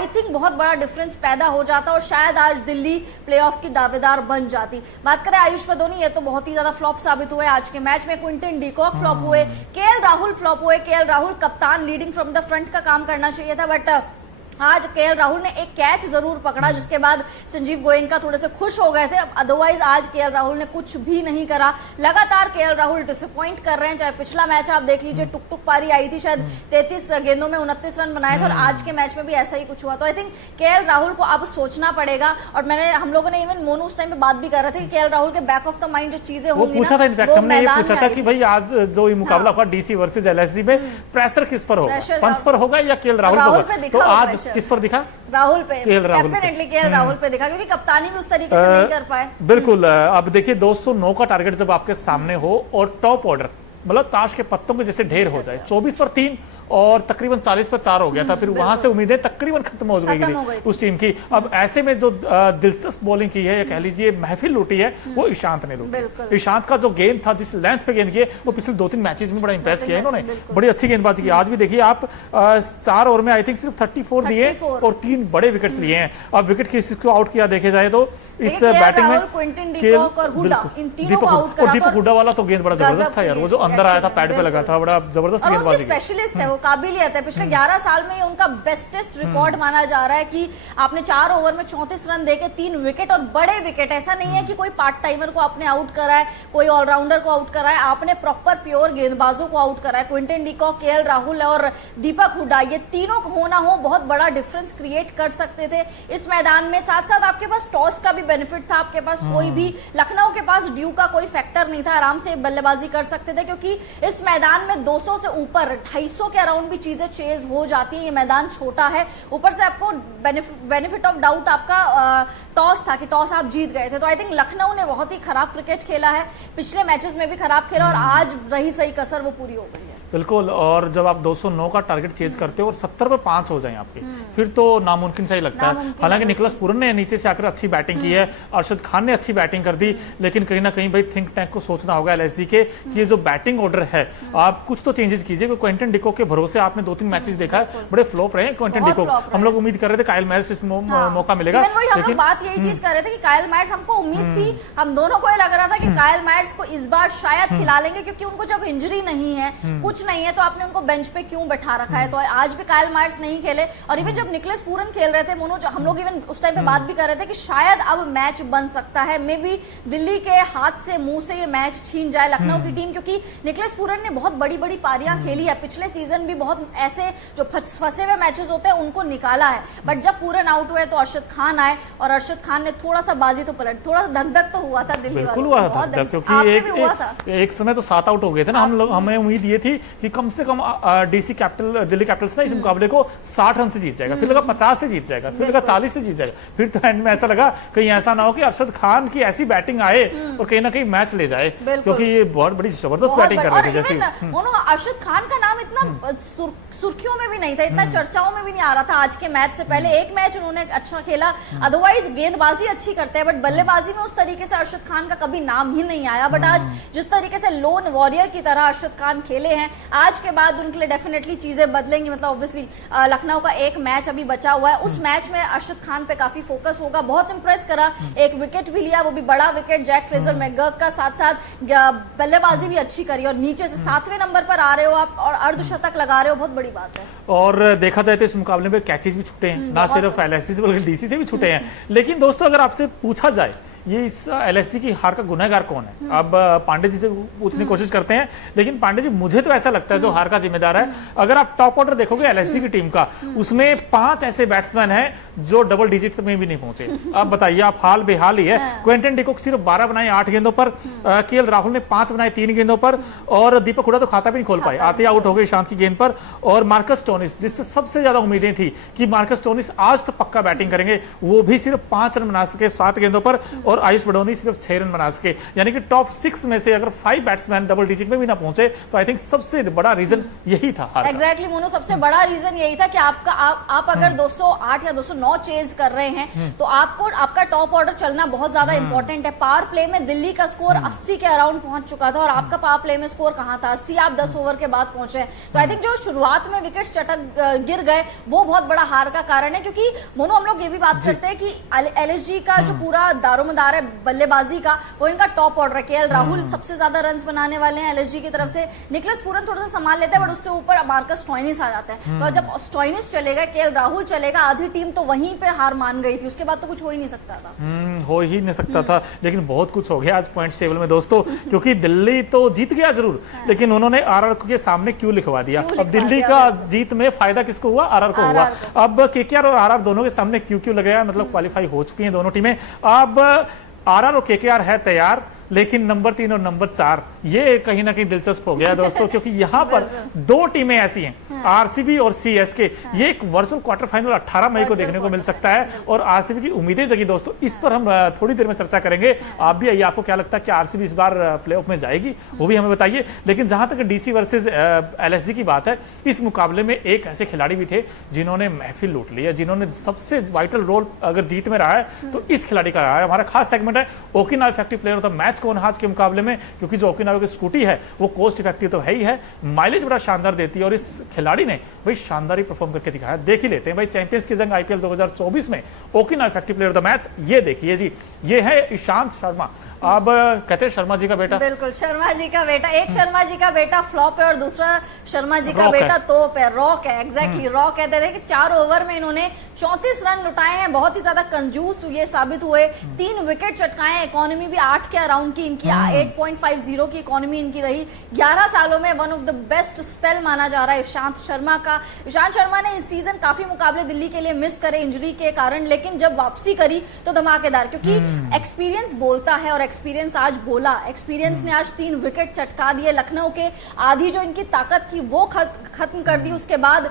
I think बहुत बड़ा difference पैदा हो जाता और शायद आज दिल्ली प्लेऑफ की दावेदार बन जाती। बात करें आयुष पदोनी, ये तो बहुत ही ज्यादा फ्लॉप साबित हुए आज के मैच में। क्विंटन डिकॉक फ्लॉप हुए, केएल राहुल फ्लॉप हुए। केएल राहुल कप्तान लीडिंग फ्रॉम द फ्रंट का काम करना चाहिए था, बट आज केएल राहुल ने एक कैच जरूर पकड़ा, जिसके बाद संजीव गोयनका थोड़े से खुश हो गए थे। अदरवाइज आज केएल राहुल ने कुछ भी नहीं करा। लगातार केएल राहुल डिसअपॉइंट कर रहे हैं। चाहे पिछला मैच आप देख लीजिए, टुक टुक पारी आई थी, शायद 33 गेंदों में 29 रन बनाए थे, और आज के मैच में भी ऐसा ही कुछ हुआ। तो आई थिंक केएल राहुल को अब सोचना पड़ेगा। और हम लोगों ने इवन मोनू उस टाइम पे बात भी कर रहे थे कि केएल राहुल के बैक ऑफ द माइंड जो चीजें होंगी, पूछा था इनफैक्ट हमने ये पूछा था कि भाई आज जो ये मुकाबला हुआ डीसी वर्सेस एलएसजी में प्रेशर किस पर होगा, पंत पर होगा या केएल राहुल पर? तो आज किस पर दिखा? राहुल पे, डेफिनेटली केएल राहुल पे दिखा, क्योंकि कप्तानी भी उस तरीके से नहीं कर पाए। बिल्कुल। अब देखिए 209 का टारगेट जब आपके सामने हो और टॉप ऑर्डर मतलब ताश के पत्तों के जैसे ढेर हो जाए, 24 पर 3 और तकरीबन 40 पर 4 हो गया था, फिर वहां से उम्मीदें तकरीबन खत्म हो गई उस टीम की। अब ऐसे में जो दिलचस्प बॉलिंग की है या कह लीजिए महफिल लूटी है, वो ईशांत ने लूटी। ईशांत का जो गेंद था, जिस लेंथ पे गेंद किए, वो पिछले 2-3 मैचेस में बड़ा इंप्रेस किया इन्होंने, बड़ी अच्छी गेंदबाजी की। आज भी देखिए आप 4 ओवर में आई थिंक सिर्फ 34 दिए और 3 बड़े विकेट्स लिए हैं। अब विकेट किसको आउट किया देखे जाए तो इस बैटिंग में दीपक हुड्डा वाला तो गेंद बड़ा जबरदस्त था यार, वो जो अंदर आया था पैड पे लगा था, बड़ा जबरदस्त गेंदबाजी। स्पेशलिस्ट है वो, काबिलियत है। पिछले 11 साल में उनका बेस्टेस्ट रिकॉर्ड माना जा रहा है कि आपने 4 ओवर में 34 रन देके 3 विकेट, और बड़े विकेट। ऐसा नहीं है कि कोई पार्ट टाइमर को आपने आउट करा है, कोई ऑलराउंडर को आउट करा है, आपने प्रॉपर प्योर गेंदबाजों को आउट करा है। क्विंटन डिकॉक, केएल राहुल और दीपक हुड्डा, ये तीनों हो ना हो बहुत बड़ा डिफरेंस क्रिएट कर सकते थे इस मैदान में। साथ साथ आपके पास टॉस का भी बेनिफिट था, आपके पास कोई भी, लखनऊ के पास ड्यू का कोई फैक्टर नहीं था, आराम से बल्लेबाजी कर सकते थे, क्योंकि इस मैदान में 200 से ऊपर 250 के अराउंड भी चीजें चेज हो जाती है। ये मैदान छोटा है, ऊपर से आपको बेनिफिट ऑफ डाउट आपका टॉस था कि टॉस आप जीत गए थे। तो आई थिंक लखनऊ ने बहुत ही खराब क्रिकेट खेला है, पिछले मैचेस में भी खराब खेला, और आज रही सही कसर वो पूरी हो गई है। बिल्कुल। और जब आप 209 का टारगेट चेज करते हो और 70 पर 5 हो जाए आपके, फिर तो नामुमकिन सा ही लगता है। हालांकि निकोलस पूरन ने नीचे से आकर अच्छी बैटिंग की है, अरशद खान ने अच्छी बैटिंग कर दी, लेकिन कहीं ना कहीं भाई थिंक टैंक को सोचना होगा एलएसजी के कि ये जो बैटिंग ऑर्डर है, आप कुछ तो चेंजेस कीजिए। क्विंटन डिकॉक के भरोसे आपने 2-3 मैचेस देखा है, बड़े फ्लॉप रहे क्विंटन डिकॉक। हम लोग उम्मीद कर रहे थे काइल मैरिस इस मौका मिलेगा, लेकिन बात यही चीज कर रहे थे कि काइल मैरिस, हमको उम्मीद थी, हम दोनों को लग रहा था कि काइल मैरिस को इस बार शायद खिला लेंगे, क्योंकि उनको जब इंजरी नहीं है, कुछ नहीं है, तो आपने उनको बेंच पे क्यों बैठा रखा है। तो आज भी काइल मैरिस नहीं खेले, और इवन जब निकोलस पूरन खेल रहे थे मोनू, हम लोग इवन उस टाइम पे बात भी कर रहे थे कि शायद अब मैच बन सकता है, मे बी दिल्ली के हाथ से मुंह से ये मैच छीन जाए लखनऊ की टीम, क्योंकि निकोलस पूरन ने बहुत बड़ी बड़ी पारियां खेली है पिछले सीजन भी, बहुत ऐसे जो फंसे हुए मैचेस होते हैं उनको निकाला है। बट जब पूरन आउट हुए तो अरशद खान आए, और अरशद खान ने थोड़ा सा बाजी तो पलट, थोड़ा सा धक-धक तो हुआ था दिल्ली वालों को, क्योंकि एक समय तो 7 आउट हो गए थे ना हम लोग। हमें उम्मीद ये थी कि कम से कम डीसी कैपिटल दिल्ली कैपिटल्स ना इस मुकाबले को 60 रन से जीत जाएगा, फिर लगा 50 से जीत जाएगा, फिर लगा 40 से जीत जाएगा, फिर तो एंड में ऐसा लगा कहीं ऐसा ना हो कि अरशद खान की ऐसी बैटिंग आए और कहीं ना कहीं मैच ले जाए, क्योंकि ये बहुत बड़ी जबरदस्त बैटिंग कर रहे थे। जैसे अरशद खान का नाम इतना सुर्खियों में भी नहीं था, इतना चर्चाओं में भी नहीं आ रहा था आज के मैच से पहले। एक मैच उन्होंने अच्छा खेला, अदरवाइज गेंदबाजी अच्छी करते हैं, बट बल्लेबाजी में उस तरीके से अरशद खान का कभी नाम ही नहीं आया। बट आज जिस तरीके से लोन वॉरियर की तरह अरशद खान खेले हैं, आज के बाद उनके लिए डेफिनेटली चीजें बदलेंगी। मतलब ऑब्वियसली लखनऊ का एक मैच अभी बचा हुआ है, उस मैच में अरशद खान पे काफी फोकस होगा। बहुत इंप्रेस करा, एक विकेट भी लिया, वो भी बड़ा विकेट जैक फ्रेजर मैकगर्क का, साथ साथ बल्लेबाजी भी अच्छी करी, और नीचे से 7वें नंबर पर आ रहे हो आप और अर्धशतक लगा रहे हो, बहुत बड़ी बात है। और देखा जाए तो इस मुकाबले में कैचेस भी छूटे हैं, ना सिर्फ एलएसजी से बल्कि डीसी से भी छूटे हैं। लेकिन दोस्तों अगर आपसे पूछा जाए ये इस एलएसजी की हार का गुनहगार कौन है, अब पांडे जी से पूछने की कोशिश करते हैं, लेकिन पांडे जी मुझे तो ऐसा लगता है जो हार का जिम्मेदार है, अगर आप टॉप ऑर्डर देखोगे एलएसजी की टीम का, उसमें 5 ऐसे बैट्समैन हैं जो डबल डिजिट में भी नहीं पहुंचे। अब बताइए, आप हाल बेहाल ही है। क्विंटन डिकॉक सिर्फ 12 बनाए 8 गेंदों पर, केएल राहुल ने 5 बनाए 3 गेंदों पर, और दीपक हुड्डा तो खाता भी नहीं खोल पाए, आते आउट हो गए शांत की गेंद पर। और मार्कस स्टोनिस, जिससे सबसे ज्यादा उम्मीदें थी कि मार्कस स्टोनिस आज तो पक्का बैटिंग करेंगे, वो भी सिर्फ 5 रन बना सके 7 गेंदों पर, और आयुष बडोनी सिर्फ 6 रन बना सके, यानी कि टॉप 6 में से अगर 5 बैट्समैन डबल डिजिट में भी ना पहुंचे तो आई थिंक सबसे बड़ा रीजन यही था हार का। एग्जैक्टली मोनू, सबसे बड़ा रीजन यही था कि आप अगर 208 या 209 चेज कर रहे हैं तो आपका टॉप ऑर्डर चलना बहुत ज्यादा इंपॉर्टेंट है। पावर प्ले में दिल्ली का स्कोर 80 के अराउंड पहुंच चुका था और आपका पावर प्ले में स्कोर कहां था, 80 आप 10 ओवर के बाद पहुंचे। तो आई थिंक जो शुरुआत में विकेट्स चटक गिर गए वो बहुत बड़ा हार का कारण है, क्योंकि मोनू हम लोग ये भी बात करते हैं कि एलएसजी का जो पूरा दारोमदार है बल्लेबाजी का वो इनका टॉप ऑर्डर है। केएल राहुल सबसे ज्यादा रन बनाने वाले हैं एलएसजी की तरफ से, निकलस पूरन थोड़ा सा संभाल लेते हैं बट उससे ऊपर मार्कस स्टोइनिस आ जाता है। तो जब स्टोइनिस चलेगा, केएल राहुल चलेगा, आधी टीम तो वहीं पे हार मान गई थी, उसके बाद तो कुछ हो ही नहीं सकता था। हो ही नहीं सकता था, लेकिन बहुत कुछ हो गया आज पॉइंट्स टेबल में दोस्तों, क्योंकि दिल्ली तो जीत गया जरूर, लेकिन उन्होंने आरआर के सामने क्यों लिखवा दिया। अब दिल्ली का जीत में फायदा किसको हुआ, आरआर को हुआ। अब केकेआर और आरआर दोनों के सामने क्यों लगाया, मतलब क्वालिफाई हो चुकी हैं दोनों टीमें। अब आरआर और केकेआर है तैयार, लेकिन नंबर 3 और नंबर 4 ये कहीं ना कहीं दिलचस्प हो गया दोस्तों, क्योंकि यहाँ पर दो टीमें ऐसी हैं, आरसीबी और सीएसके। ये एक वर्चुअल क्वार्टर फाइनल 18 मई को देखने को मिल सकता है और आरसीबी की उम्मीदें जगी दोस्तों, इस पर हम थोड़ी देर में चर्चा करेंगे। आप भी आइए, आपको क्या लगता है कि आरसीबी इस बार प्लेऑफ में जाएगी, वो भी हमें बताइए। लेकिन जहां तक डीसी वर्सेज एलएसजी की बात है, इस मुकाबले में एक ऐसे खिलाड़ी भी थे जिन्होंने महफिल लूट ली है, जिन्होंने सबसे वाइटल रोल अगर जीत में रहा है तो इस खिलाड़ी का रहा है। हमारा खास सेगमेंट है Okinawa effective player of the match कौन आज के मुकाबले में, क्योंकि जो ओकिनावा की स्कूटी है वो कोस्ट इफेक्टिव तो है ही है, माइलेज बड़ा शानदार देती है और इस खिलाड़ी ने भाई शानदार ही परफॉर्म करके दिखाया। देख ही लेते हैं भाई, चैंपियंस की जंग आईपीएल 2024 में Okinawa effective player of the match ये देखिए जी, ये है ईशांत शर्मा। अब कहते हैं शर्मा जी का बेटा, बिल्कुल शर्मा जी का बेटा, एक शर्मा जी का बेटा फ्लॉप है और दूसरा शर्मा जी का बेटा तोप है, रॉक है। एग्जैक्टली रॉक कहते थे कि 4 ओवर में इन्होंने 34 रन लुटाए हैं, बहुत ही ज्यादा कंजूस ये साबित हुए। 3 विकेट चटकाए हैं, इकोनॉमी भी 8 के अराउंड की इनकी 8.50 की इकोनॉमी इनकी रही। 11 सालों में one of the best spell माना जा रहा है ईशांत शर्मा का। ईशांत शर्मा ने इस सीजन काफी मुकाबले दिल्ली के लिए मिस करे इंजरी के कारण, लेकिन जब वापसी करी तो धमाकेदार, क्योंकि एक्सपीरियंस बोलता है और एक्सपीरियंस आज बोला। एक्सपीरियंस ने आज 3 विकेट चटका दिए, लखनऊ के आधी जो इनकी ताकत थी वो खत्म कर दी। उसके बाद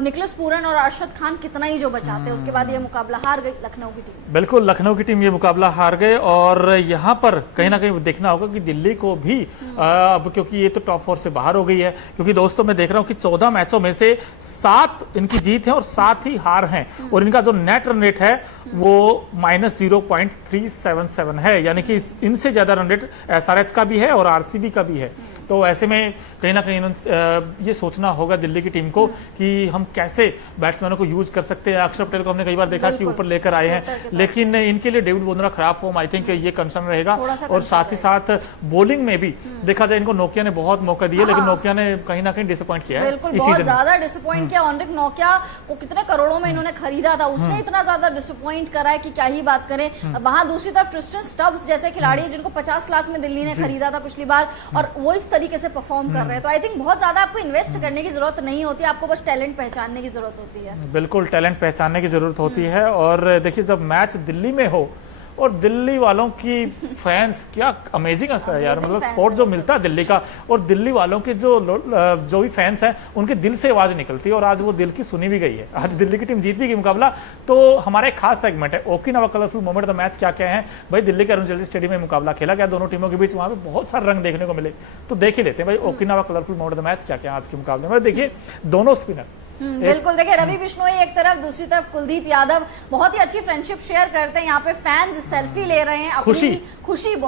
निकलस पूरन और अरशद खान कितना ही जो बचाते, उसके बाद ये मुकाबला हार गई लखनऊ की टीम। बिल्कुल लखनऊ की टीम ये मुकाबला हार गए और यहाँ पर कहीं ना कहीं देखना होगा कि दिल्ली को भी अब, क्योंकि ये तो टॉप 4 से बाहर हो गई है, क्योंकि दोस्तों मैं देख रहा हूँ कि 14 मैचों में से 7 इनकी जीत है और 7 ही हार हैं और इनका जो नेट रन रेट है वो -0.377 है, यानी कि इनसे ज्यादा रन रेट एसआरएच का भी है और आरसीबी का भी है। तो ऐसे में कहीं ना कहीं ये सोचना होगा दिल्ली की टीम को कि हम कैसे बैट्समैनों को यूज कर सकते हैं। अक्षर पटेल को हमने कई बार देखा कि ऊपर लेकर आए हैं, लेकिन इनके लिए डेविड वॉर्नर खराब फॉर्म, आई थिंक ये कंसर्न रहेगा। और साथ ही साथ बॉलिंग में भी देखा जाए, इनको नोकिया ने बहुत मौका दिए, लेकिन नोकिया ने कहीं ना कहीं डिसअपॉइंट किया है, बिल्कुल बहुत ज्यादा डिसअपॉइंट किया। ऑनरिक नोकिया को कितने करोड़ों में इन्होंने खरीदा था, उसने इतना ज्यादा डिसअपॉइंट करा है कि क्या ही बात करें। वहां दूसरी तरफ ट्रिस्टन स्टब्स जैसे खिलाड़ी जिनको 50 लाख में दिल्ली ने खरीदा था पिछली बार और वो इस तरीके से परफॉर्म कर रहे हैं, तो आई थिंक बहुत ज्यादा आपको इन्वेस्ट करने की जरूरत नहीं होती, आपको बस टैलेंट पहचानने की जरूरत होती है। बिल्कुल टैलेंट पहचानने की जरूरत होती है। और देखिए जब मैच दिल्ली में हो और दिल्ली वालों की फैंस क्या अमेजिंग है यार, मतलब सपोर्ट जो मिलता है दिल्ली का, और दिल्ली वालों के जो भी फैंस हैं उनके दिल से आवाज निकलती है और आज वो दिल की सुनी भी गई है। आज दिल्ली की टीम जीत भी गई मुकाबला। तो हमारा एक खास सेगमेंट है Okinawa colourful moment of the match, क्या क्या है भाई। दिल्ली के अरुण जेटली स्टेडियम में मुकाबला खेला गया दोनों टीमों के बीच, वहां पे बहुत सारे रंग देखने को मिले, तो देख ही लेते हैं भाई Okinawa colourful moment of the match क्या क्या आज के मुकाबले में। देखिए दोनों स्पिनर बिल्कुल, देखिए रवि बिश्नोई एक तरफ, दूसरी तरफ कुलदीप यादव बहुत ही अच्छी फ्रेंडशिप शेयर करते हैं। यहाँ पे फैंस सेल्फी ले रहे हैं, अपनी खुशी बहुत